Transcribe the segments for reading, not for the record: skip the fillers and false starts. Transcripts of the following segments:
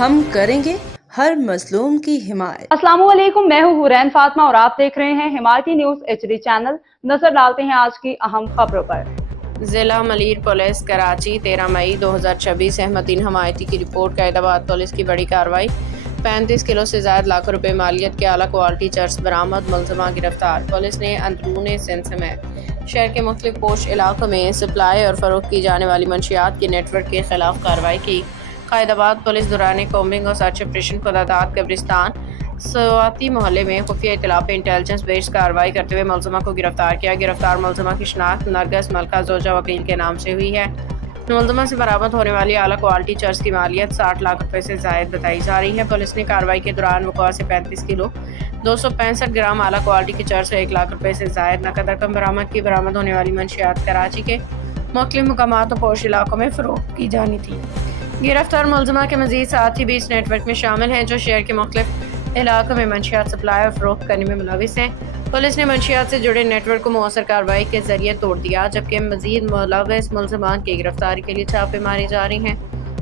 ہم کریں گے ہر مظلوم کی حمایت۔ السلام علیکم، میں ہوں حورین فاطمہ اور آپ دیکھ رہے ہیں حمایتی نیوز HD چینل۔ نظر ڈالتے ہیں آج کی اہم خبروں پر۔ ضلع ملیر پولیس کراچی 13 مئی 2026 احمدین حمایتی کی رپورٹ۔ قائد آباد پولیس کی بڑی کارروائی، 35 کلو سے زائد لاکھ روپے مالیت کے اعلیٰ کوالٹی چرس برآمد، ملزمہ گرفتار۔ پولیس نے اندرون سندھ سمیت شہر کے مختلف پوش علاقوں میں سپلائی اور فروخت کی جانے والی منشیات کے نیٹ ورک کے خلاف کارروائی کی۔ قائد آباد پولیس دوران کومبنگ اور سرچ آپریشن خداداد قبرستان سواتی محلے میں خفیہ اطلاع پہ انٹیلیجنس بیسڈ کارروائی کرتے ہوئے ملزمہ کو گرفتار کیا۔ گرفتار ملزمہ کی شناخت نرگس ملکہ زوجہ وکیل کے نام سے ہوئی ہے۔ ملزمہ سے برآمد ہونے والی اعلیٰ کوالٹی چرس کی مالیت 60 لاکھ روپے سے زائد بتائی جا رہی ہے۔ پولیس نے کارروائی کے دوران وقوع سے 35 کلو 265 گرام اعلیٰ کوالٹی کی چرس اور 1 لاکھ روپے سے زائد نقد رقم برآمد کی۔ برآمد ہونے والی منشیات کراچی کے مختلف مقامات اور پوش علاقوں میں فروخت کی جانی تھی۔ گرفتار ملزمہ کے مزید ساتھی بھی اس نیٹ ورک میں شامل ہیں جو شہر کے مختلف علاقوں میں منشیات سپلائی اور فروخت کرنے میں ملوث ہیں۔ پولیس نے منشیات سے جڑے نیٹ ورک کو مؤثر کارروائی کے ذریعے توڑ دیا، جبکہ مزید ملوث ملزمان کی گرفتاری کے لیے چھاپے ماری جاری ہیں۔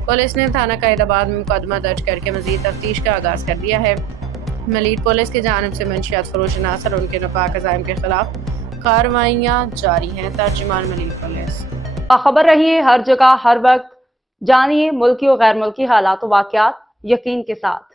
پولیس نے تھانہ قائد آباد میں مقدمہ درج کر کے مزید تفتیش کا آغاز کر دیا ہے۔ ملیر پولیس کی جانب سے منشیات فروش عناصر اور ان کے ناپاک عزائم کے خلاف کارروائیاں جاری ہیں۔ ترجمان ملیر پولیس۔ باخبر رہیے ہر جگہ ہر وقت، جانیے ملکی و غیر ملکی حالات و واقعات یقین کے ساتھ۔